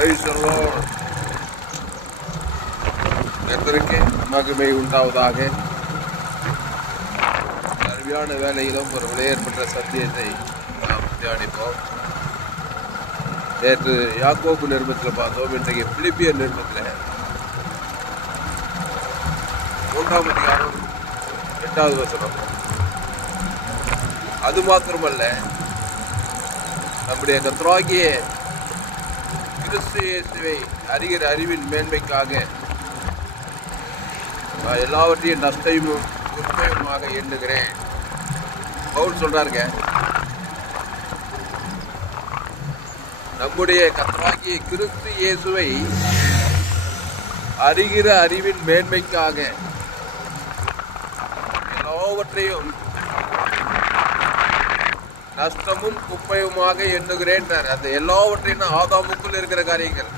Praise the Lord. கர்த்தருக்கு மகிமை உண்டாவதாக. அருமையான வேலையிலும் ஒரு விலையேற்பட்ட சத்தியத்தை நாம் தியானிப்போம். நேற்று யாக்கோபு நிருபத்தில் பார்த்தோம். இன்றைக்கு பிலிப்பியர் நிருபத்தில் 3ஆம் அதிகாரம் 8வது வசனம். அது மாத்திரமல்ல, நம்முடைய கர்த்தராகிய கிறிஸ்து இயேசுவை அறிகிற அறிவின் மேன்மைக்காக நான் எல்லாவற்றையும் நஷ்டமும் குப்பையுமாக எண்ணுகிறேன். பவுல் சொல்றாருங்க, நம்முடைய கர்த்தராகிய கிறிஸ்து இயேசுவை அறிகிற அறிவின் மேன்மைக்காக எல்லாவற்றையும் நஷ்டமும் குப்பையுமாக எண்ணுகிறேன். அந்த எல்லாவற்றையும் ஆதாமுக்குள் இருக்கிற காரியங்கள்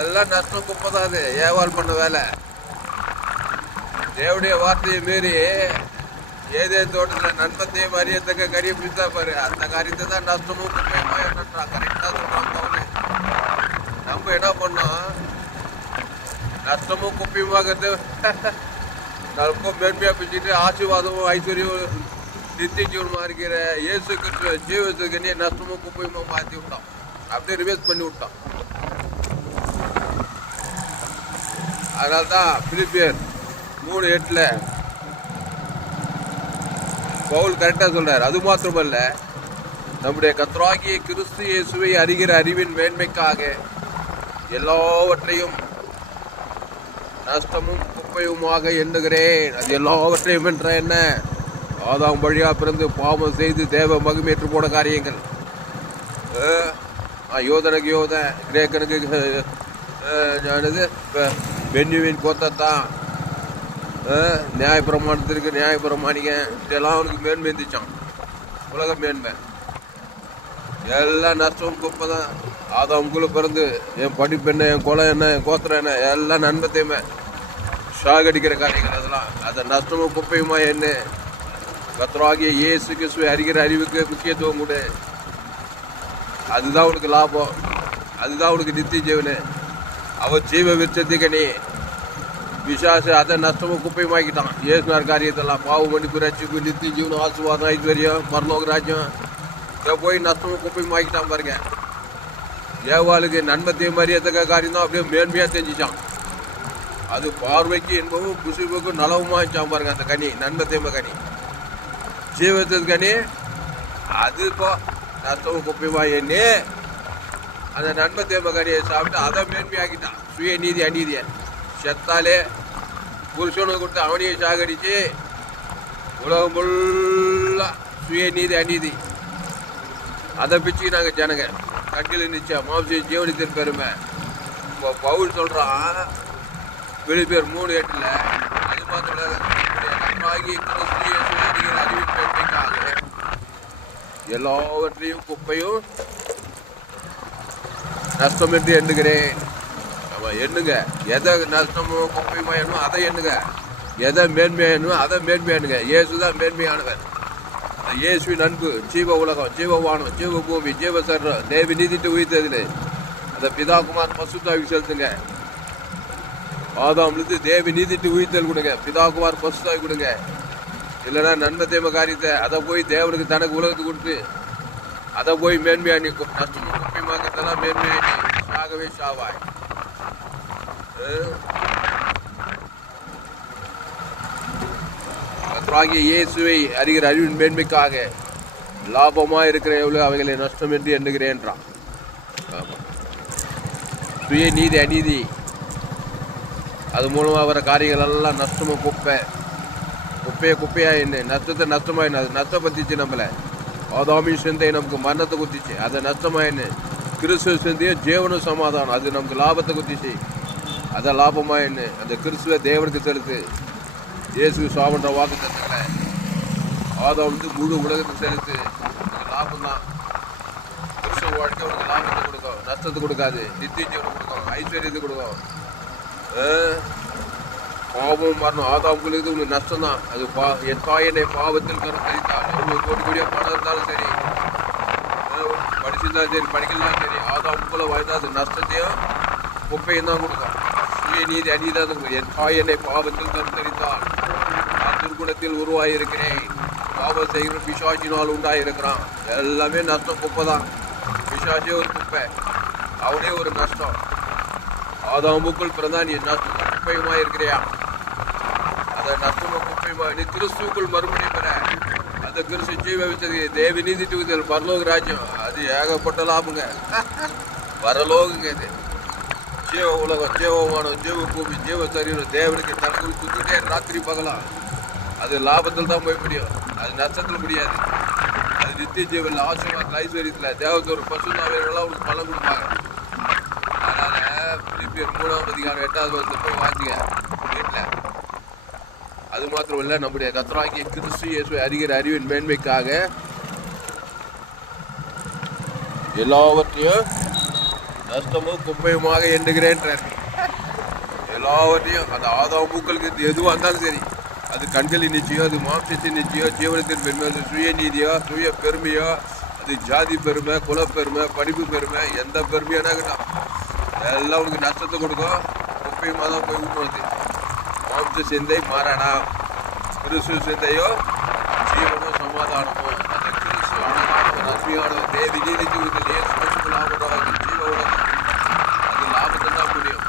எல்லாம் நஷ்டம் குப்பை தான். அது ஏவாள் பண்ண வேலை. தேவடைய வார்த்தையை மீறி ஏதேன் தோட்டத்தில் நண்பத்தையும் அறியத்தக்க கறியை பிடித்தா பாரு. அந்த காரியத்தை தான் நஷ்டமும் குப்பையுமா என்னன்றா கரெக்டா சொல்றாங்க. நம்ம என்ன பண்ணோம், நஷ்டமும் குப்பையுமாக ரொம்ப மேன்மையா பிடிச்சிட்டு ஆசீர்வாதமும் ஐஸ்வர்யம் நித்திய ஜீவனமா இருக்கிற இயேசு கிறிஸ்துவ ஜீவத்துக்கு நஷ்டமும் குப்பையுமா மாற்றி விட்டோம். அப்படியே ரிவேஸ் பண்ணி விட்டோம். அதனால்தான் பிலிப்பியர் 3:8 பவுல் கரெக்டா சொல்றாரு. அது மாத்திரமல்ல, நம்முடைய கர்த்தராகிய கிறிஸ்து இயேசுவை அறிகிற அறிவின் மேன்மைக்காக எல்லாவற்றையும் நஷ்டமும் குப்பையுமாக எண்ணுகிறேன். அது எல்லாவற்றையும் என்ற என்ன? ஆதாம் வழியா பிறந்து பாவம் செய்து தேவ மகிமேற்று போன காரியங்கள். யோதனுக்கு யோதன், கிரேக்கனுக்கு ஞானது பென்யமின் கோத்தான், நியாயப்பிரமாணத்திற்கு நியாயப்பிரமாணிக்க, இதெல்லாம் அவனுக்கு மேன்மை இருந்துச்சான். உலக மேன்மை எல்லாம் நஷ்டம் குப்பை தான். ஆதாமுக்குள்ள பிறந்து என் படிப்பு என்ன, என் கொலை என்ன, என் கோத்திரம் என்ன, எல்லாம் நன்மத்தையுமே சாகடிக்கிற காரியங்கள். அதெல்லாம் அதை நஷ்டமும் குப்பையுமா என்ன? கர்த்தராகிய இயேசு கிறிஸ்துவை அறிகிற அறிவுக்கு முக்கியத்துவம் கொடு. அதுதான் உனக்கு லாபம், அதுதான் உனக்கு நித்திய ஜீவனு. அவன் ஜீவ விருட்சத்துக்கு நீ விசாசு அதை நஷ்டமும் குப்பையுமாக்கிட்டான். இயேசுனார் காரியத்தெல்லாம் பாவம் மன்னிப்பு, ரட்சிப்பு, நித்திய ஜீவனம், ஆசீர்வாதம், ஐஸ்வர்யம், பரலோக ராஜ்யம், இதை போய் நஷ்டமும் குப்பையுமாக்கிட்டான் பாருங்க. ஏவாளுக்கு நன்மத்தையும் மரியத்தக்க காரியம் தான் அப்படியே மேன்மையா செஞ்சுச்சான். அது பார்வைக்கு என்பவும் புசிப்புக்கும் நலவுமா இருந்துச்சான் பாருங்க. அந்த கனி நன்மத்தையும் கனி, ஜீவத்துக்கு கனி, அது இப்போ நஷ்டமும் குப்பையுமா எண்ணி அந்த நன்மத்தையும் கனியை சாப்பிட்டு அதை மேன்மையாக்கிட்டான். சுய நீதி அநீதிய செத்தாலே புருஷனுக்கு கொடுத்து அவனையை சாகடிச்சு உலகம் ஃபுல்லா சுய நீதி அநீதி அதை பிச்சு நாங்கள் ஜனங்க கட்டில் நிச்சா மாம்ச ஜீவனத்தின் பெருமை. இப்போ பவுல் சொல்றான் பிலிப்பியர் 3:8 அது மாத்திரம் எல்லாவற்றையும் குப்பையும் நஷ்டம் என்று எண்ணுகிறேன். நம்ம எண்ணுங்க, எதை நஷ்டமும் குப்பையுமா எண்ணும் அதை எண்ணுங்க, எதை மேன்மையா எண்ணும் அதை மேன்மையா எண்ணுங்க. இயேசுதான் மேன்மையானவர். இயேசுவின் அன்பு ஜீவ உலகம், ஜீவவானம், ஜீவ பூமி, ஜீவ சர்றம், தேவி நீதிட்டு உயிர்த்ததில் அந்த பிதா குமார் பசுத்தாவி செலுத்துங்க. ஆதாம்லேருந்து தேவி நீதிட்டு உயிர்த்தல் கொடுங்க, பிதா குமார் பசுத்தாவி கொடுங்க. இல்லைன்னா நன்மை தேம காரியத்தை அதை போய் தேவனுக்கு தனக்கு உலகத்துக்கு கொடுத்து அதை போய் மேன்மையா நிற்கும். நஷ்டமும் குப்பையுமாக்கத்தெல்லாம் மேன்மையா சாகவே சாவாய். கர்த்தராகிய இயேசுவை அறிகிற அறிவின் மேன்மைக்காக லாபமா இருக்கிற எவ்வளவு அவைகளை நஷ்டம் என்று எண்ணுகிறேன்றான். சுய நீதி அநீதி அது மூலமா வர காரியங்கள் எல்லாம் நஷ்டமும் குப்பை, குப்பையை குப்பையா என்ன, நஷ்டத்தை நஷ்டமா என்ன. அது நஷ்டப்படுத்திச்சு நம்மள. ஆதாமின் சிந்தை நமக்கு மரணத்தை குத்திச்சு, அதை நஷ்டமா என்ன. கிறிஸ்துவ சிந்தைய ஜீவனும் சமாதானம், அது நமக்கு லாபத்தை குத்திச்சு, அதை லாபமா என்ன. அந்த கிறிஸ்துவ தேவனுக்கு செலுத்து. இயேசு சாவன்ற வாக்கு தந்தங்கள ஆதாம் முழு உலகத்துக்கு செலுத்து. லாபம் தான். கிறிஸ்துவ வாழ்க்கை உனக்கு லாபத்தை கொடுக்கும், நஷ்டத்தை கொடுக்காது. நித்திய ஜீவனை கொடுக்கும், ஐஸ்வர்யத்தை கொடுக்கும். பாவம் மரணம் ஆதாமுக்கு உனக்கு நஷ்டம் தான். அது என் தாயனை பாவத்தில் கருத்தரித்தால் எவ்வளவு கோடி கோடியா பணம் இருந்தாலும் சரி, படிச்சிருந்தாலும் சரி படிக்கலாம் சரி ஆதாம் போல வாழ்ந்தா அது நஷ்டத்தையும் குப்பையும் தான் கொடுக்கும். சுயநீதி அநீதான். என் தாய் என்னை பாவத்தில் தத்தரித்தால் நான் துர்குணத்தில் உருவாயிருக்கிறேன். பாவம் செய்கிற பிசாசினால் உண்டாயிருக்கிறான். எல்லாமே நஷ்டம், குப்பை தான். பிசாசே ஒரு குப்பை, அவனே ஒரு நஷ்டம். ஆதாமுக்குள் பிறந்தான் நீ நஷ்டம் குப்பையுமா இருக்கிறியா? அந்த நஷ்டமும் குப்பையுமா நீ கிறிஸ்துக்குள் மறுபடியும் பெற அந்த கிறிஸ்து ஜீவ வச்சது தேவி நீதி தூக்குதல் பரலோக ராஜ்யம். அது ஏகப்பட்ட லாபங்க, பரலோகங்க. இது ஜீவ உலகம், ஜீவமானம், ஜீவ பூமி, ஜீவ சரீரம் தேவனுக்கு தனக்கு சுத்திட்டே ராத்திரி பகலாம். அது லாபத்தில் தான் போய் முடியும், அது நஷ்டத்தில் முடியாது. அது நித்திய ஜீவன் ஆசீர்வாதத்தில் ஐஸ்வர்யத்தில் தேவத்தோட பசுதாவியர்கள்லாம் உங்களுக்கு பலன் கொடுப்பாங்க. அதனால பிலிப்பியர் 3ஆம் அதிகாரம் 8வது வசனத்தை போய் வாசிங்க வீட்டில். அது மாத்திரம் இல்லை, நம்முடைய கர்த்தராகிய கிறிஸ்து இயேசுவை அறிகிற அறிவின் மேன்மைக்காக எல்லாவற்றையும் நஷ்டமும் குப்பையுமாக எண்ணுகிறேன்றார். எல்லாவற்றையும் அந்த ஆதாம் பூக்களுக்கு எதுவாக இருந்தாலும் சரி, அது கண்களின் நிச்சயம், அது மாம்சத்தின் நிச்சயம், ஜீவனத்தின் பெருமை, அது சுயநீதியோ சுய பெருமையோ, அது ஜாதி பெருமை, குலப்பெருமை, படிப்பு பெருமை, எந்த பெருமையானாக்கட்டா எல்லாம் உனக்கு நஷ்டத்தை கொடுக்கும், குப்பையுமா தான் போய் விட்டுறது. மாம்ச சிந்தை மாறானா, கிறிஸ்து சிந்தையோ ஜீவனோ சமாதானமோ. அந்த கிறிஸ்து அழகானவர், அருமையானவர், தேவி நீதிக்கு லாபம் ஜீவ உலகம், அது லாபத்தில் தான் முடியும்.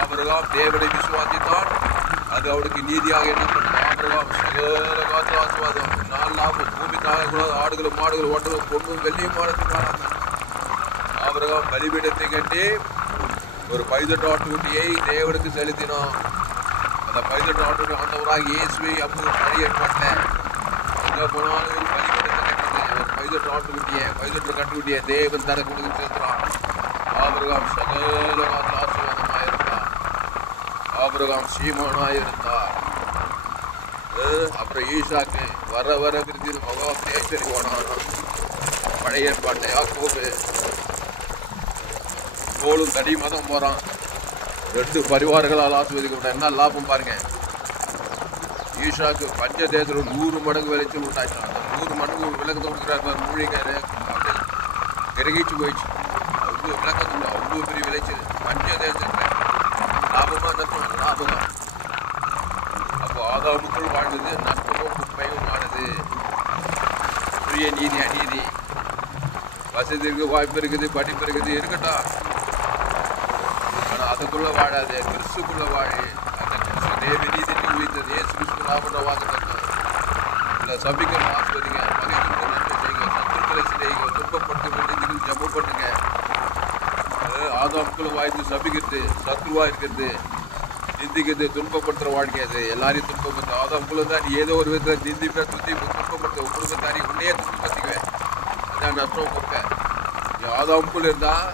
ஆபிரகாம் தேவனை விசுவாசித்தான், அது அவனுக்கு நீதியாக எண்ணப்படும். ஆபிரகாம் சகல காத்து ஆசீர்வாதம், 4 லாபம், பூமி தாகக்கூடாது, ஆடுகளும் மாடுகளும் ஓட்டலும் பொண்ணும் வெள்ளியும் மாடத்துக்கான. ஆபிரகாம் பலிபீடத்தை கட்டி ஒரு 18 ஆட்டுக்குட்டியை தேவனுக்கு செலுத்தினோம். அந்த 18 ஆட்டுக்குட்டி ஆண்டவராக இயேசுவை அப்போது பழைய ஏற்பாட்டில் எங்கே போனாலும் பலிபீடத்தை கட்டினது. ஒரு 18 ஆட்டுக்குட்டியை 18 கட்டுக்குட்டியை தேவன் தனக்கு கொடுத்து செலுத்துறான். ஆபிரகாம் சகல காத்து ஆசீர்வாதமாக இருந்தான். ஆபிரகாம் சீமானாக இருந்தார். அப்புறம் ஈசாக்கு வர வர கிருத்தின் மகா பேசரி போனான். பழைய ஏற்பாட்டை யாக்கோபு கோலும் தடி மதம் போகிறான். 2 பரிவார்களால் ஆசிர்வதிக்கப்பட்ட என்ன லாபம் பாருங்க. ஈசாக்கு பஞ்ச தேசத்தில் 100 மடங்கு விளைச்சல் உண்டாச்சு. அந்த 100 மடங்கு விளக்கத்தை கொடுக்குறாரு மூலிகாரு, கிரகிச்சு போயிடுச்சு. அவ்வளோ விளக்கத்தில் அவ்வளோ பெரிய விளைச்சல் பஞ்ச தேசத்தில். லாபமாக நஷ்டம், லாபம் தான். அப்போ ஆதாமுக்குள் வாழ்ந்தது நஷ்டமும் குப்பையும் ஆனது. சுய நீதி அநீதி, வசதி இருக்குது, வாய்ப்பு இருக்குது, படிப்பு இருக்குது, இருக்கட்டும். ஆனால் அதுக்குள்ளே வாழாது, கிறிஸ்துக்குள்ளே வாழி. அந்த கிறிஸ்து தேவி நீதிக்கு உயிர்த்தது இயேசு கிறிஸ்து லாபத்தை வாங்க. இந்த சபிக்கிற ஆஸ்வதிங்க, மகிழ்ச்சி நன்மை செய்யுங்க, சத்துக்களை சிதைங்க, துன்பப்படுத்த வேண்டியதுக்கு ஜபம் பண்ணுங்க. ஆதாமுக்குள்ள வாழ்ந்து சபிக்கிறது, சத்ருவா இருக்கிறது, நிந்திக்கிறது, துன்பப்படுத்துகிற வாழ்க்கை. அது எல்லாரையும் துன்பப்படுத்த ஆதாமுக்குள்ள தான் நீ ஏதோ ஒரு விதத்தில் நிந்திப்பேன், துன்பப்படுத்த குடும்பத்தாரி உன்னையே துன்பப்படுத்திக்குவேன். அதான் நஷ்டம் கொடுப்பேன். நீ ஆதாமுக்குள்ள இருந்தால்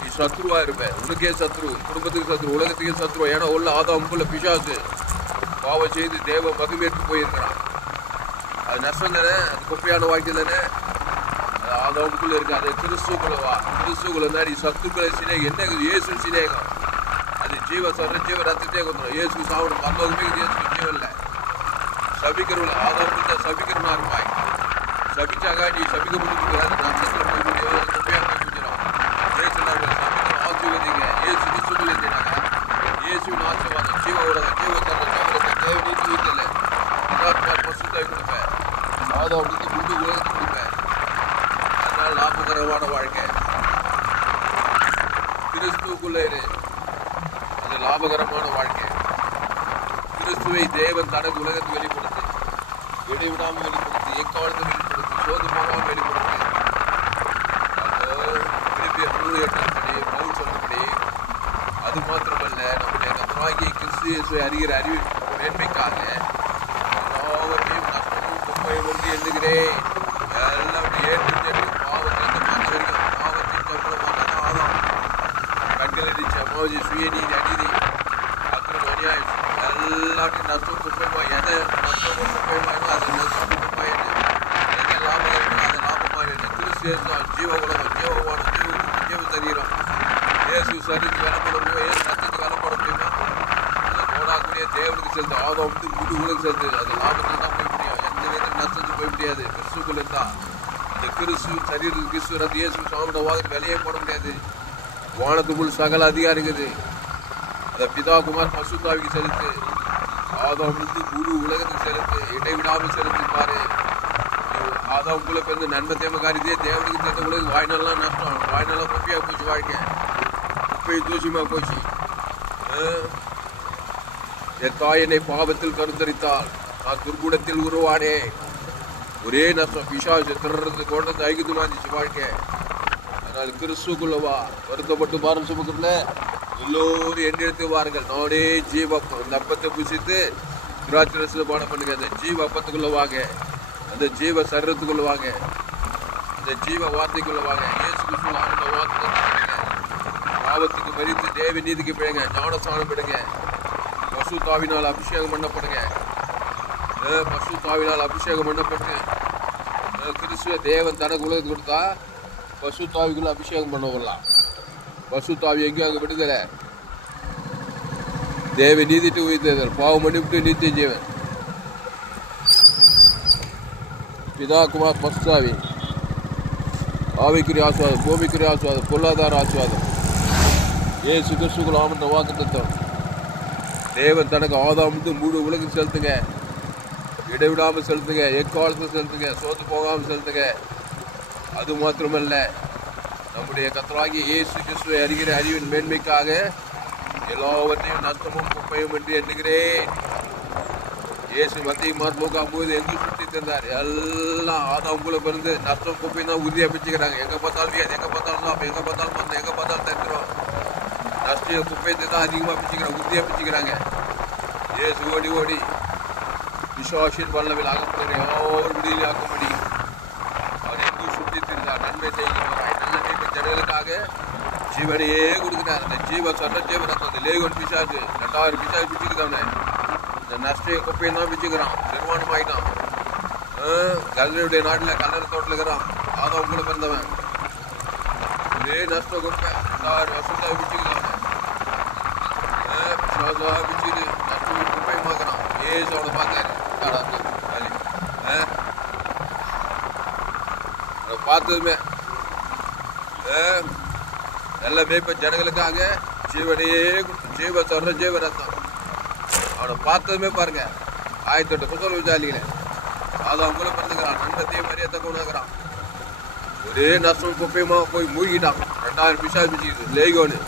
நீ சத்ருவா இருப்பேன். உனக்கே சத்ரு, குடும்பத்துக்கு சத்ரு, உலகத்துக்கே சத்ருவா. ஏன்னா உள்ள ஆதாமுக்குள்ள பிசாசு பாவம் செய்து தேவ மகிமேற்று போயிருக்கிறான். அது நஷ்டம் தானே, அது குப்பையான வாழ்க்கை தானே. ஆதாமுக்குள்ள இருக்கு. அது கிறிஸ்துக்குள்ளவா, கிறிஸ்துக்குள்ள தான் நீ சத்துக்களை சிநேகம். என்ன இயேசு சிநேகம், அது ஜீவ சொல்ற ஜீவ ரத்தத்தை கொண்டுரும். இயேசு சாப்பிடும் பரலோகமே இயேசு ஜீவன் இல்லை. சபிக்கிறவங்கள ஆதாமுக்கு சபிக்கிறவனா இருப்பாய். சபிச்சாக்கா நீ சபிக்கப்பட்டு நஷ்டத்தில் போய் முடியும், குப்பையாக போய் முடிஞ்சிடும். இயேசு சபிக்கிற ஆசீர்வதிங்க. இயேசு கிறிஸ்துக்குள்ள இருந்தாங்க. இயேசுவின் ஆசீர்வாதம் ஜீவ உலகம், ஜீவ தந்த ஜீவனத்தை தேவ நீதி வீட்டில் பசுத்தாய் கொடுப்பேன். ஆதாமுக்கு முழு உலகத்தை கொடுப்பேன். அதனால லாபகரமான வாழ்க்கை கிறிஸ்துக்குள்ளே இரு. அது லாபகரமான வாழ்க்கை. கிறிஸ்துவை தேவன் தனக்கு உலகத்தை வெளிப்படுத்தி, வெளிவிடாமல் வெளிப்படுத்தி, எக்காலத்தை வெளிப்படுத்தி, சோது போகாமல் வெளிப்படுத்தி. பிலிப்பியர் 3:8 பவுல் சொன்னபடி அது மாத்திரமல்ல, நம்முடைய கர்த்தராகிய கிறிஸ்து இயேசுவை அறிகிற அறிவின் மேன்மைக்காக எல்லாவற்றையும் நஷ்டமும் குப்பையும் என்று எண்ணுகிறேன். எல்லாம் ஏற்று பாவத்திலிருந்து மனுஷர்கள் பாவத்தின் சம்பளமாக ஆதாம். கண்களின் சமாதி, சுயநீதி, அநீதி, அக்கிரமம், அநியாயம் எல்லாத்தையும் நஷ்டம் குப்பைமா. எதை நஷ்டமும் குப்பைமானோ அது நஷ்டம் குப்பைன்னு. எதை லாபம் இருக்கணும் அது லாபமாக இல்லை. கிறிஸ்து இருந்தால் ஜீவ உலகம், ஜீவவானம், ஜீவ சரீரம். இயேசு சரீரத்துக்கு விலப்பட முடியும், இயேசு ரத்தத்துக்கு விலப்பட முடியுமா? அதை போடாக்கூடிய தேவனுக்கு செலுத்து. ஆதாம் முழு உலகம் செலுத்து. அது லாபத்தில் தான் போய் முடியும். எந்த விதத்தில் நஷ்டத்துக்கு போய் முடியாது. கிறிஸ்துக்குள் இருந்தால் கிறிஸ்து சரீரத்துக்கு கிறிஸ்து ரத்த இயேசு சாமியோட வாக்கு விலையே போட முடியாது. வானத்துக்குள் சகல அதிகாரம் இருக்குது. அதை பிதா குமார் பசுத்தாவிக்கு செலுத்து. ஆதாமுக்கு முழு உலகத்துக்கு செலுத்து. இடைவிடாமல் செலுத்தி பாரு. ஆதாமுக்குள்ள பிறந்து நன்மை தேவை காரியத்தையே தேவனுக்கு சேர்த்த உலகம் வாய்நாளெலாம் நஷ்டம். வாய்நாளாக குப்பையாக போச்சு. வாழ்க்கை குப்பை தூசியமாக போச்சு. என் தாய் என்னை பாவத்தில் கருத்தரித்தால் நான் துர்குணத்தில் உருவானே. ஒரே நஷ்டம். பிசாசு திறறது கொண்டது ஐக்கியத்து மாறிச்சு வாழ்க்கை. அதனால் கிறிஸ்துக்குள்ளவா வருத்தப்பட்டு பாரம் சுமக்குள்ள எல்லோரும் எண்ணெடுத்து வாருங்கள். நானே ஜீவப்பம். இந்த அப்பத்தை புசித்து திராட்சரசில் பாடம் பண்ணுங்க. அந்த ஜீவ அப்பத்துக்குள்ள வாங்க. அந்த ஜீவ சரீரத்துக்குள்ள வாங்க. அந்த ஜீவ வார்த்தைக்குள்ள வாங்க. இயேசு கிறிஸ்து ஆனந்த வார்த்தை பாவத்துக்கு மரித்து தேவ நீதிக்கு போடுங்க. ஞானஸ்தானம் விடுங்க. பசு தாவினால் அபிஷேகம் பண்ணப்படுங்க. பசு தாவினால் அபிஷேகம் பண்ணப்பட்டு கிறிஸ்துவ தேவன் தனக்கு உலகத்துக்கு கொடுத்தா பசு தாவிக்குள்ள அபிஷேகம் பண்ண வரலாம். பசு தாவி எங்கேயும் அங்கே விடுதலை. தேவ நீதிட்டு உயிர்த்தேதல் பாவம் மன்னிப்பு நித்திய ஜீவன். பிதா குமார் பசுத்தாவி ஆவிக்குரிய ஆசுவாதம், பூமிக்குரிய ஆசுவாதம், பொருளாதார ஆசுவாதம். ஏசு கிறிஸ்துக்குள் ஆமன்ற வாக்குத்தத்தம். தேவன் தனக்கு ஆதாமுக்கு முழு உலகம் செலுத்துங்க. இடைவிடாமல் செலுத்துங்க. எக்காலத்தில் செலுத்துங்க. சோத்து போகாமல் செலுத்துங்க. அது மாத்திரமல்ல, நம்முடைய கர்த்தராகிய இயேசு கிறிஸ்துவை அறிகிற அறிவின் மேன்மைக்காக எல்லாவற்றையும் நஷ்டமும் குப்பையும் என்று எண்ணுகிறேன். இயேசு மத்திய மார்போக்கா போது எங்கு சுற்றி தந்தார். எல்லாம் ஆதாமுக்குள்ள பிறந்து நஷ்டம் குப்பையும் தான் உறுதியாக பிச்சுக்கிறாங்க. எங்கே பார்த்தாலும் எங்கே பார்த்தாலும் தான் எங்கே பார்த்தாலும் வந்து எங்கே பார்த்தாலும் தந்துடும். நஷ்ட குப்பையத்தை தான் அதிகமாக பிச்சுக்கிறாங்க. உறுதியாக பிச்சுக்கிறாங்க. இயேசு ஓடி ஓடி விசுவாசின் வல்லவில் ஆகப்படுகிற யாரும் விடுதலை ஆக்கும்படி அவர் எங்கு சுற்றி திரிந்தார். நன்மை செய்கிறவராய் நல்ல நீண்ட ஜனங்களுக்காக ஜீவனையே கொடுக்குறார். அந்த ஜீவ சொன்ன ஜீவன் அந்த லேகோன் பிசாசு 2000 பிசாசு பிச்சுக்கிறாங்க. இந்த நஷ்ட குப்பையும் தான் பிச்சுக்கிறான். நிர்வாணமாயிட்டான். கல்லறையுடைய நாட்டில் கல்லறை தோட்டில் இருக்கிறான். ஆதாம் கூட பிறந்தவன். ஒரே நஷ்ட குப்பை 2000 வருஷத்தாக பிச்சுக்கிறான். பிசாசாக பிச்சுக்கிது நஷ்ட குப்பையுமாக்குறான். ஏசு அவனை பார்த்தாரு. பார்த்ததுமே நல்ல மேய்ப்ப ஜனங்களுக்காக ஜீவனையே ஜீவ சொல்ற ஜீவ ரத்தம். அவனை பார்த்ததுமே பாருங்க 1008 குசல் விசாரிக்கல. அவன் கூட பிறந்துக்கிறான். நன்மை மரியாதை கொண்டாக்குறான். ஒரே நஷ்டம் குப்பையுமா போய் மூழ்கிட்டான். 2000 பிசாசு பிச்சுக்கிது லேகோன்னு.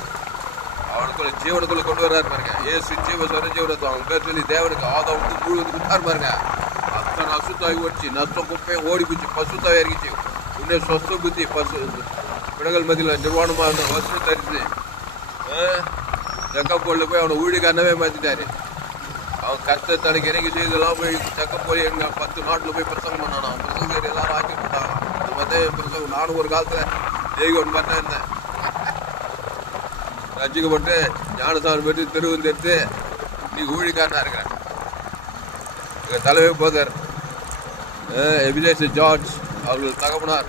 அவனுக்குள்ள ஜீவனுக்குள்ள கொண்டு வர்றாரு பாருங்க. ஏசு ஜீவ சொல்ற ஜீவனத்தை அவன் பேர் சொல்லி தேவனுக்கு ஆதாவுக்கு முழுவது கொடுத்தாரு பாருங்க. அத்தனை அசுத்தாவி ஓடிச்சு. நஷ்டம் குப்பையை ஓடி போச்சு. பசுத்தாவி இறங்கிச்சு. இன்னும் சொஸ்த புத்தி பசு விடங்கள் மதியில் நிர்வாணமாக இருந்த வசனம் தரிச்சு செக்கப்போலில் போய் அவனை ஊழிக்காரனவே மாற்றிட்டாரு. அவன் கஷ்டத்தை தனக்கு இறங்கி செய்தெல்லாம் போய் செக்கப்போலி எங்க 10 நாட்டில் போய் பிரசங்கம் பண்ணானா. அவன் பிரசங்க எல்லாரும் ஆக்கி போட்டாங்க. அந்த மாதிரி பிரசங்கம் நானும் ஒரு காலத்தில் ஜெய்கோன் பண்ண இருந்தேன். ரசிக்கப்பட்டு ஞானசாமி போட்டு தெருவந்து எடுத்து இன்னைக்கு ஊழிக்காரனாக இருக்கிறேன். எங்கள் தலைவர் போதர் எபினேசர் ஜார்ஜ் அவர்கள் தகப்பனார்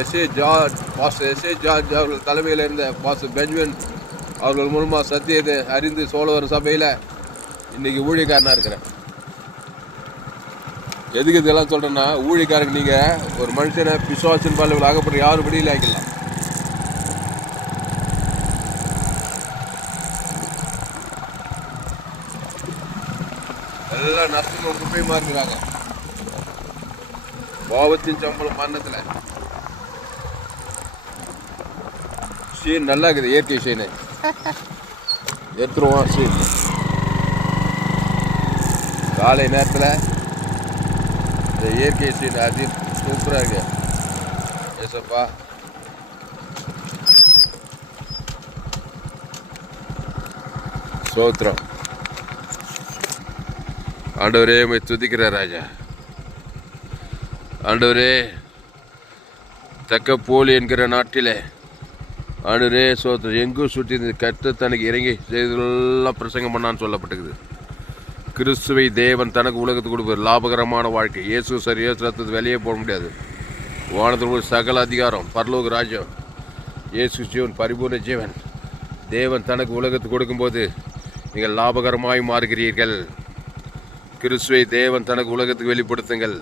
எஸ்ஏ ஜார்ஜ் அவர்கள் தலைமையில் இருந்த பாஸ்டர் பெஞ்சமின் அவர்கள் மூலமாக சத்தியத்தை அறிந்து சோழவர் சபையில் இன்றைக்கி ஊழியக்காரனாக இருக்கிறேன். எதுக்கு இதெல்லாம் சொல்கிறேன்னா, ஊழியக்காரங்க நீங்கள் ஒரு மனுஷனை பிசாசின் பல்லவில் ஆகப்பட்ட யாரும் வெளியில் ஆக்கிடலாம். எல்லாம் நஷ்டமும் குப்பையுமா இருக்கிறாங்க. பாவத்தின் சம்பளம் மரணத்தில். சீன் நல்லா இருக்குது. இயற்கை சீனு எடுத்துருவோம். சீன் காலை நேரத்தில் இந்த இயற்கை சீன் அது சூப்பராக இருக்கு. ஏசப்பா சோத்திரம். ஆண்டவரே உம்மை துதிக்கிற ராஜா. ஆண்டவரே தக்கப்போலி என்கிற நாட்டிலே ஆண்டவரே சோத்திரம் எங்கும் சுற்றி கர்த்தர் தனக்கு இறங்கி செய்தெல்லாம் பிரசங்கம் பண்ணான்னு சொல்லப்பட்டிருக்குது. கிறிஸ்துவை தேவன் தனக்கு உலகத்துக்கு கொடுப்பார். லாபகரமான வாழ்க்கை. இயேசு சரி இயேசு ரத்தத்தை வெளியே போட முடியாது. வானத்தில் சகல அதிகாரம் பரலோக ராஜ்யம். இயேசு ஜீவன் பரிபூர்ண ஜீவன். தேவன் தனக்கு உலகத்துக்கு கொடுக்கும்போது நீங்கள் லாபகரமாய் மாறுகிறீர்கள். கிறிஸ்துவை தேவன் தனக்கு உலகத்துக்கு வெளிப்படுத்துங்கள்.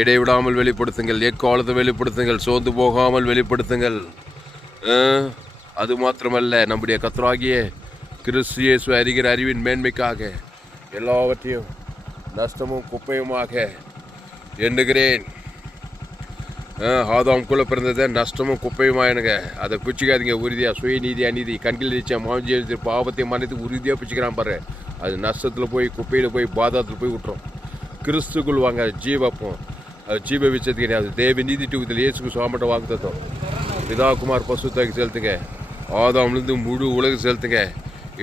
இடைவிடாமல் வெளிப்படுத்துங்கள். எக்காலத்தை வெளிப்படுத்துங்கள். சோர்ந்து போகாமல் வெளிப்படுத்துங்கள். அது மாத்திரமல்ல, நம்முடைய கர்த்தராகிய கிறிஸ்து இயேசுவை அறிகிற அறிவின் மேன்மைக்காக எல்லாவற்றையும் நஷ்டமும் குப்பையுமாக எண்ணுகிறேன். ஆதாம்குள்ளே பிறந்ததை நஷ்டமும் குப்பையுமானுங்க. அதை பிடிச்சிக்காதீங்க உறுதியாக. சுயநீதி அநீதி கண்கள் நிச்சயம் மாஞ்சி பாவத்தை மறைத்து உறுதியாக பிடிச்சிக்கிறான் பாரு. அது நஷ்டத்தில் போய் குப்பையில் போய் பாதாத்தில் போய் விட்டுரும். கிறிஸ்துக்குள் வாங்க ஜீவப்போம். அது ஜீவ விச்சது கிடையாது. தேவ நீதி இதில் இயேசுக்கு சுவாமட்ட வாக்குத்தத்தம். பிதா குமார் பசுத்தாக்கி செலுத்துங்க. ஆதாம்லேருந்து முழு உலகம் செலுத்துங்க.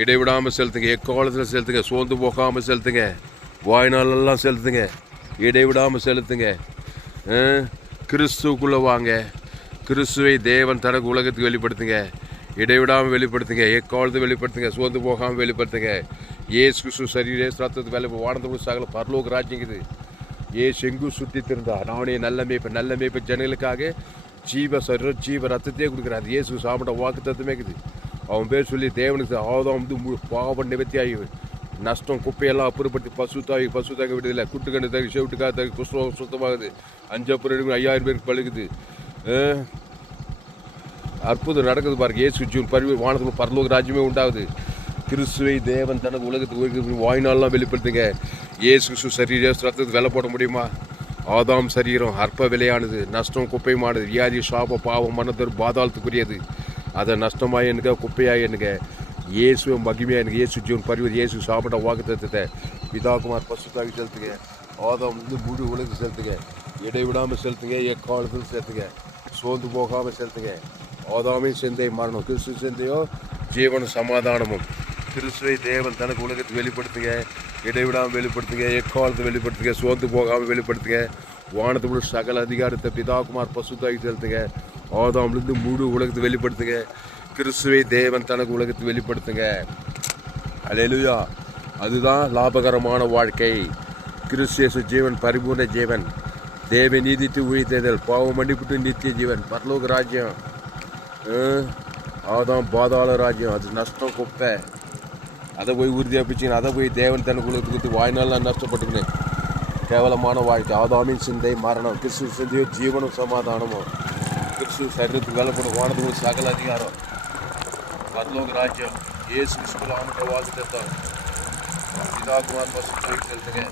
இடைவிடாமல் செலுத்துங்க. எக்காலத்தில் செலுத்துங்க. சோர்ந்து போகாமல் செலுத்துங்க. வாய்நாளெல்லாம் செலுத்துங்க. இடைவிடாமல் செலுத்துங்க. கிறிஸ்துக்குள்ளே வாங்க. கிறிஸ்துவை தேவன் தனக்கு உலகத்துக்கு வெளிப்படுத்துங்க. இடைவிடாமல் வெளிப்படுத்துங்க. எக்காலத்தை வெளிப்படுத்துங்க. சோர்ந்து போகாமல் வெளிப்படுத்துங்க. ஏசு கிறிஸ்து சரீரே ரத்தத்து வேலை வானத்தோடு சகல பரலோக ராஜ்யங்குது. ஏசு எங்கும் சுற்றி திருந்தா நானே நல்ல மேய்ப்பு ஜனங்களுக்காக ஜீவ சரீரம் ஜீவ ரத்தத்தையே கொடுக்குறாரு. இயேசு சாப்பிட்ட வாக்கு தத்துவமே இருக்குது. அவன் பேர் சொல்லி தேவனுக்கு ஆதாம் வந்து பாவம் நிவர்த்தி ஆகி நஷ்டம் குப்பையெல்லாம் அப்புறப்படுத்தி பசுத்தாக்கி விடுதில்லை. குட்டுக்கண்டு தகி செவிட்டுக்காக தகி குஷ்டம் சுத்தமாகுது. 5 அப்புறம் 5000 பேருக்கு பழுகுது. அற்புதம் நடக்குது பாருங்க. ஏசு ஜூன் வானத்தில் பரலோக ராஜ்யமே உண்டாகுது. கிறிஸ்துவை தேவன் தனக்கு உலகத்துக்கு வாய்நாளெலாம் வெளிப்படுத்துங்க. ஏசு கிறிஸ்து சரீர ரத்தத்துக்கு வெலை போட முடியுமா? ஆதாம் சரீரம் அற்ப விலையானது, நஷ்டம் குப்பையுமானது, வியாதி சாப பாவம் மனத்தர் பாதாளத்துக்குரியது. அதை நஷ்டமாக எனக்கு குப்பையாக எனக்கு இயேசு மகிமையாக எனக்கு இயேசு ஜீவன் பரிவது இயேசு சாப்பிட்ட வாக்குத்தத்தத்தை பிதாகுமார் பசுத்தாக்கி செலுத்துங்க. ஆதாம் வந்து முழு உலகத்துக்கு செலுத்துங்க. இடைவிடாமல் செலுத்துங்க. எக்காலத்தில் சேர்த்துங்க. சோர்ந்து போகாமல் செலுத்துங்க. ஆதாமின் சிந்தை மரணம், கிறிஸ்து சிந்தையோ ஜீவனும் சமாதானமும். கிறிஸ்துவை தேவன் தனக்கு உலகத்துக்கு வெளிப்படுத்துங்க. இடைவிடாமல் வெளிப்படுத்துங்க. எக்காலத்தை வெளிப்படுத்துங்க. சோர்ந்து போகாமல் வெளிப்படுத்துங்க. வானத்துக்குள்ள சகல அதிகாரத்தை பிதாகுமார் பசுத்தாக்கி செலுத்துங்க. ஆதாம்லேருந்து முழு உலகத்தை வெளிப்படுத்துங்க. கிறிஸ்துவை தேவன் தனக்கு உலகத்தை வெளிப்படுத்துங்க. அல்லேலூயா. அதுதான் லாபகரமான வாழ்க்கை. கிறிஸ்து ஜீவன் பரிபூர்ண ஜீவன். தேவ நீதித்து உயிர்த்தேதல் பாவம் மன்னிப்புட்டு நித்திய ஜீவன் பரலோக ராஜ்யம். ஆதாம் பாதாள ராஜ்யம். அது நஷ்டம் குப்பை. அதை போய் உறுதியாக பிடிச்சிக்கணும். அதை போய் தேவன் தனக்கு உலகத்துக்கு வாய்நாள் நஷ்டப்பட்டுக்கணும். கேவலமான வாழ்க்கை. ஆதாமின் சிந்தை மரணம், கிறிஸ்து சிந்தையோ ஜீவனும் சமாதானமும். கிறிஸ்து சரீரத்துக்கு வேலை போட வானத்துக்கு சகல அதிகாரம் பரலோக ராஜ்யம். ஏசு கிறிஸ்துவான வாக்குத்தத்தம் பிதாகுமார் பசுத்தாக்கி செலுத்துங்க.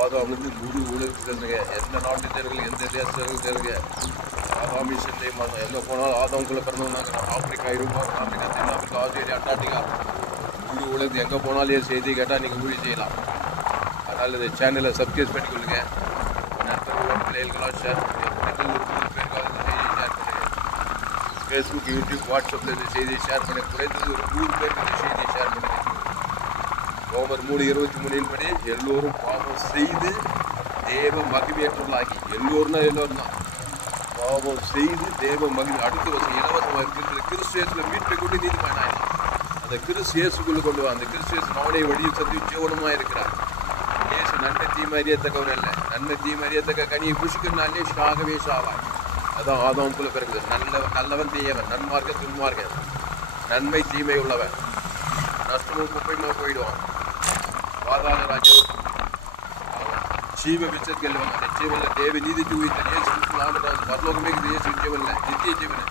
ஆதாம்லேருந்து முழு உலகத்துக்கு செலுத்துங்க. எந்த நாட்டு தேர்வுகள் எந்த தேசத்துக்கு தேர்வுங்க. ஆதாமின் சிந்தை மரணம். எங்கே போனாலும் ஆதாம்குள்ளே பிறந்தவங்க. ஆப்பிரிக்கா, ஐரோப்பா, ஆப்பிரிக்கா, தென்னாப்பிரிக்கா, ஆஸ்திரேலியா, அண்டார்டிகா, முழு உலகத்து எங்கே போனாலும் என் செய்தி கேட்டால் நீங்கள் ஊழி செய்யலாம். அதனால் இந்த சேனலை சப்ஸ்கிரைப் பண்ணிக்கொள்ளுங்க. நண்பர்களோட பிள்ளைகளாக ஷேர் பண்ணுங்கள். ஒரு 3 பேருக்காக இந்த செய்தியை ஷேர் பண்ணுங்கள். ஃபேஸ்புக், யூடியூப், வாட்ஸ்அப்பில் இந்த செய்தியை ஷேர் பண்ணி குறைந்தது ஒரு 100 பேருக்கு இந்த செய்தியை ஷேர் பண்ணுங்கள். ரோமர் 3:23 படி எல்லோரும் பாவம் செய்து தேவ மகிமையற்றவர்களாகி, எல்லோரும் தான் பாவம் செய்து தேவ மகிமை அடுத்த வருஷம் இலவசமாக இருக்கிற கிறிஸ்து மீட்பை கொண்டு நீதிமானாய். அந்த கிறிஸ்து இயேசுக்குள்ளே கொண்டு வா. அந்த கிறிஸ்து இயேசு அவனை வழியும் சந்தியும் ஜீவனமாக இருக்கிறார். இயேசு நன்மை தீமை அறியத்தக்கவர் அல்ல. நன்மை தீமை அறியத்தக்க கனியை புஷிக்கிறனாலே சாகவே சாவாய். அதான் ஆதாம்குள்ளே பிறகுது. நல்லவன் தீயவன், நன்மார்க்க துன்மார்க்க, நன்மை தீமை உள்ளவன், நஷ்டமும் குப்பையுமா போயிடுவான். பாதாள ராஜ்யம் ஜீவ விச்சத்தில் அந்த ஜீவனில் தேவ நீதித்து உயிர்த்த இயேசு நாமதான் பரலோகமே இயேசு ஜீவனில் நித்திய ஜீவன்.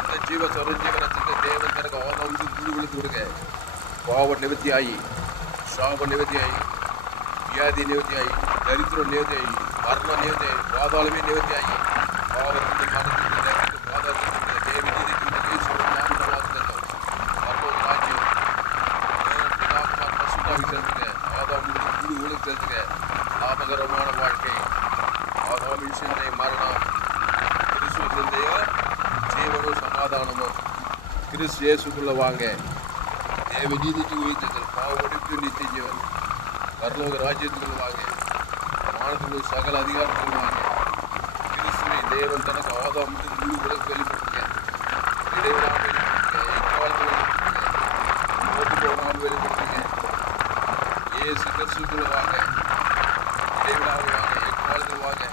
அந்த ஜீவ சர்வஜீவனத்துக்கு தேவன் தனக்கு ஆதாம் முழு விழுத்து கொடுங்க. பாவ நிவர்த்தி ஆகி, சாப நிவர்த்தி ஆகி, வியாதி நிவர்த்தி ஆகி, தரித்திரம் நிவர்த்தி ஆகி, மரணம் நிவர்த்தி ஆகி, பாதாளமே நிவர்த்தி ஆகி, பாவத்துக்கு மரணத்துக்கு பாதாளத்துக்கு தேவ நீதித்து இயேசு நாமதான் வாக்குத்தத்தம் பரலோக ராஜ்யம். பசுத்தாவி செலுத்துங்க. ஆதாம் முழு உலகம் செலுத்துங்க. லாபகரமான வாழ்க்கை. ஆதாமின் சிந்தை மரணம், கிறிஸ்துவ சிந்தையோ ஜீவனும் சமாதானமும். கிறிஸ்து இயேசுக்குள்ளே வாங்க. தேவ நீதிக்கு உயிர்த்தல் பாவமடிப்பு நித்திய ஜீவன் பரலோக ராஜ்யத்துக்குள்ள வாங்க. வானத்துக்குள்ள சகல அதிகாரத்துக்குள்ள வாங்க. கிறிஸ்துவை தேவன் தனக்கு ஆதாம் முழு உலகம் வெளிப்படுத்துங்க. இடைவிடாமல் வெளிப்படுத்துங்க. எக்காலத்தில் வெளிப்படுத்துங்க. ஓட்டு போகாமல் வெளிப்படுத்துங்க. இயேசு கிறிஸ்துக்குள்ள வாங்க. இடைவிடாமல் வாங்க. எக்காலத்தில் வாங்க.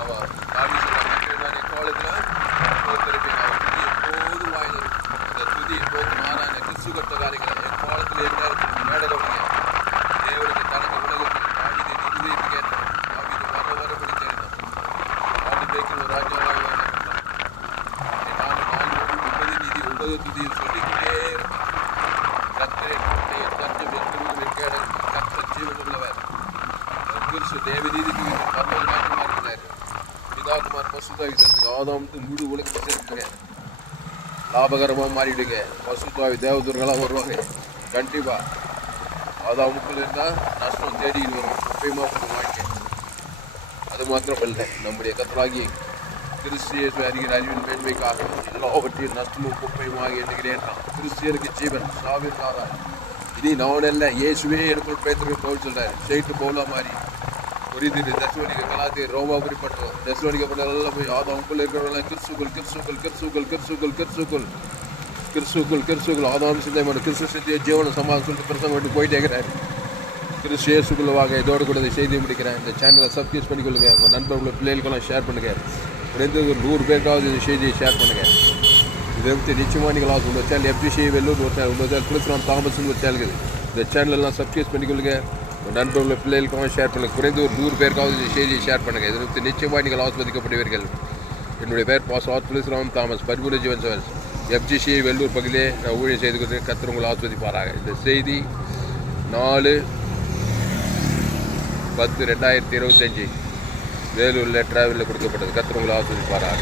அவன் காவி சொல்லுவாங்க. எக்காலத்தில் எப்போது வாயிலும் அந்த துதி எப்போது மாறான கிறிஸ்து கட்ட காரியங்கள் எக்காலத்தில் இருந்தால் மேடகவங்க தேவனுக்கு உமது துதியை சொல்லிக்கிட்டே கர்த்தரே கோட்டையை தஞ்சம் என்று கர்த்தர் ஜீவனுள்ளவர் கிறிஸ்து தேவநீதிக்கு பரலோகமாக இருக்கிறார் பிதாகுமார் பசுத்தாவி சேர்த்துக்க ஆதாமுக்கு முழு உலகத்தை சேர்த்துக்க லாபகரமாக மாறிடுங்க பசுத்தாவி தேவதூர்களாக வருவாங்க கண்டிப்பா ஆதாமுக்குள்ள இருந்தால் நஷ்டம் தேடிட்டு வரும் முக்கியமாக உங்கள் வாழ்க்கை அது மாத்திரம் இல்லை நம்முடைய கர்த்தராகிய கிறிஸ்து இயேசு அறிகிற அறிவின் மேன்மைக்காக எல்லாவற்றையும் நஷ்டமும் குப்பையுமாக எண்ணுகிறேன் கிறிஸ்தியனுக்கு ஜீவன் சாவிற்காரா இனி நான் அல்ல இயேசுவே எனக்குள் பேத்துக்கு போல் சொல்றாரு செய்து போல மாதிரி புரியுது தசுவனிக்க கலாத்தி ரோமா குறிப்பட்டோம் தசுவனிக்கப்பட்ட எல்லாம் போய் ஆதாமுக்குள்ள இருக்கிறவங்க கிறிஸ்துக்குள் ஆதாம் சிந்தைமான கிறிஸ்து சித்திய ஜீவன சமாதம் சொல்லிட்டு பிரசங்கம் பண்ணி போயிட்டே இருக்கிறாரு கிறிஸ்து இயேசுக்குள்ள வாங்க இதோடு கூட செய்தி முடிக்கிறேன் இந்த சேனலை சப்ஸ்கிரைப் பண்ணிக்கொள்ளுங்க உங்கள் நண்பர்கள் பிள்ளைகளுக்கெல்லாம் ஷேர் பண்ணுங்கள் குறைந்தது ஒரு 100 பேருக்காவது இந்த செய்தியை ஷேர் பண்ணுங்கள் இதை பற்றி நிச்சயமாக நீங்கள் உங்கள் சேனல் FGC வெள்ளூர் ஒரு சேனல் உங்கள் சேனல் குளிர்ச்சி தாமஸ்னு ஒரு சேனல் இருக்குது இந்த சேனலெல்லாம் சப்ஸ்கிரைப் பண்ணிக்கொள்ளுங்க உங்கள் நண்பர்கள் பிள்ளைகளுக்கெல்லாம் ஷேர் பண்ணுங்கள் குறைந்து ஒரு 100 பேருக்காவது இந்த செய்தியை ஷேர் பண்ணுங்கள் இதை பற்றி நிச்சயமாக நீங்கள் ஆஸ்வதிக்கப்படுவீர்கள் என்னுடைய பேர் பாஸ்டர் துளசிராம் தாமஸ் பரிபூர்ண ஜீவன் சேவல் FGC வெள்ளூர் பகுதியிலே நான் ஊழியம் செய்து கொண்டு கர்த்தர் உங்களை ஆஸ்வதிப்பாராக இந்த செய்தி 4/10/2025 வேலூரில் டிராவலில் கொடுக்கப்பட்டது கர்த்தர் உங்களை ஆஸ்வதிப்பாராக